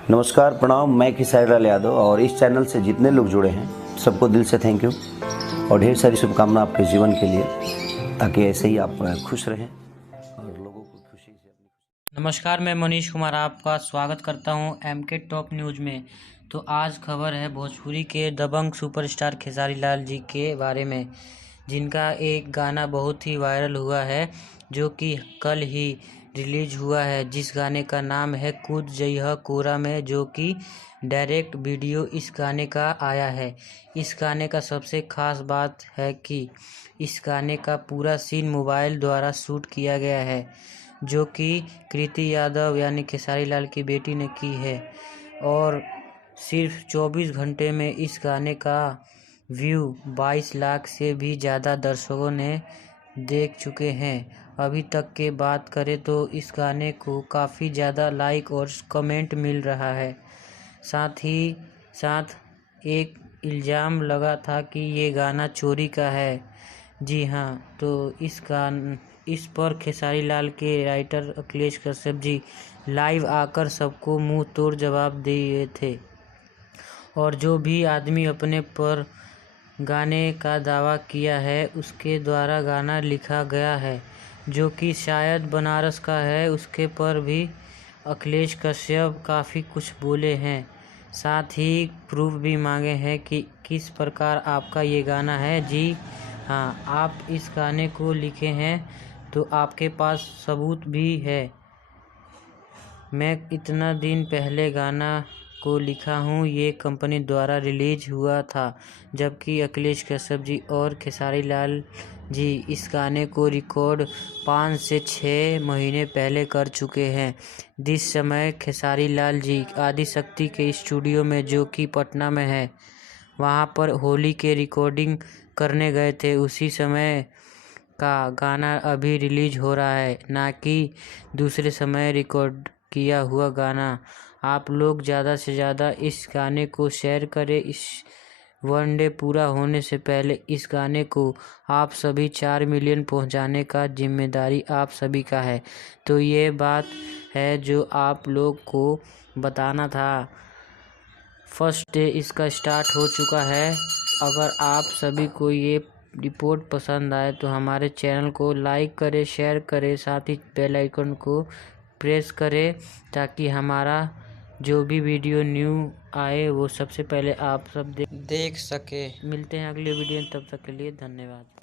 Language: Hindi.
नमस्कार, प्रणाम। मैं खेसारी लाल यादव और इस चैनल से जितने लोग जुड़े हैं सबको दिल से थैंक यू और ढेर सारी शुभकामना आपके जीवन के लिए, ताकि ऐसे ही आप खुश रहें और लोगों को खुशी से। नमस्कार, मैं मनीष कुमार आपका स्वागत करता हूं एमके टॉप न्यूज़ में। तो आज खबर है भोजपुरी के दबंग सुपरस्टार खेसारी लाल जी के बारे में, जिनका एक गाना बहुत ही वायरल हुआ है जो कि कल ही रिलीज हुआ है, जिस गाने का नाम है कूद जइह कोरा में, जो कि डायरेक्ट वीडियो इस गाने का आया है। इस गाने का सबसे खास बात है कि इस गाने का पूरा सीन मोबाइल द्वारा शूट किया गया है, जो कि कृति यादव यानी खेसारी लाल की बेटी ने की है। और सिर्फ 24 घंटे में इस गाने का व्यू 22 लाख से भी ज़्यादा दर्शकों ने देख चुके हैं। अभी तक के बात करें तो इस गाने को काफ़ी ज़्यादा लाइक और कमेंट मिल रहा है। साथ ही साथ एक इल्ज़ाम लगा था कि ये गाना चोरी का है। जी हाँ, तो इस पर खेसारी लाल के राइटर अखिलेश कश्यप जी लाइव आकर सबको मुंह तोड़ जवाब दिए थे। और जो भी आदमी अपने पर गाने का दावा किया है उसके द्वारा गाना लिखा गया है, जो कि शायद बनारस का है, उसके पर भी अखिलेश कश्यप काफ़ी कुछ बोले हैं। साथ ही प्रूफ भी मांगे हैं कि किस प्रकार आपका ये गाना है। जी हाँ, आप इस गाने को लिखे हैं तो आपके पास सबूत भी है। मैं इतना दिन पहले गाना को लिखा हूँ, ये कंपनी द्वारा रिलीज हुआ था, जबकि अखिलेश कश्यप जी और खेसारी लाल जी इस गाने को रिकॉर्ड 5 से 6 महीने पहले कर चुके हैं। जिस समय खेसारी लाल जी आदिशक्ति के स्टूडियो में, जो कि पटना में है, वहाँ पर होली के रिकॉर्डिंग करने गए थे, उसी समय का गाना अभी रिलीज हो रहा है, ना कि दूसरे समय रिकॉर्ड किया हुआ गाना। आप लोग ज़्यादा से ज़्यादा इस गाने को शेयर करें। इस वनडे पूरा होने से पहले इस गाने को आप सभी 4 मिलियन पहुंचाने का जिम्मेदारी आप सभी का है। तो ये बात है जो आप लोग को बताना था। फर्स्ट डे इसका स्टार्ट हो चुका है। अगर आप सभी को ये रिपोर्ट पसंद आए तो हमारे चैनल को लाइक करें, शेयर करें, साथ ही बेल आइकन को प्रेस करें, ताकि हमारा जो भी वीडियो न्यू आए वो सबसे पहले आप सब देख सके। मिलते हैं अगले वीडियो में, तब तक के लिए धन्यवाद।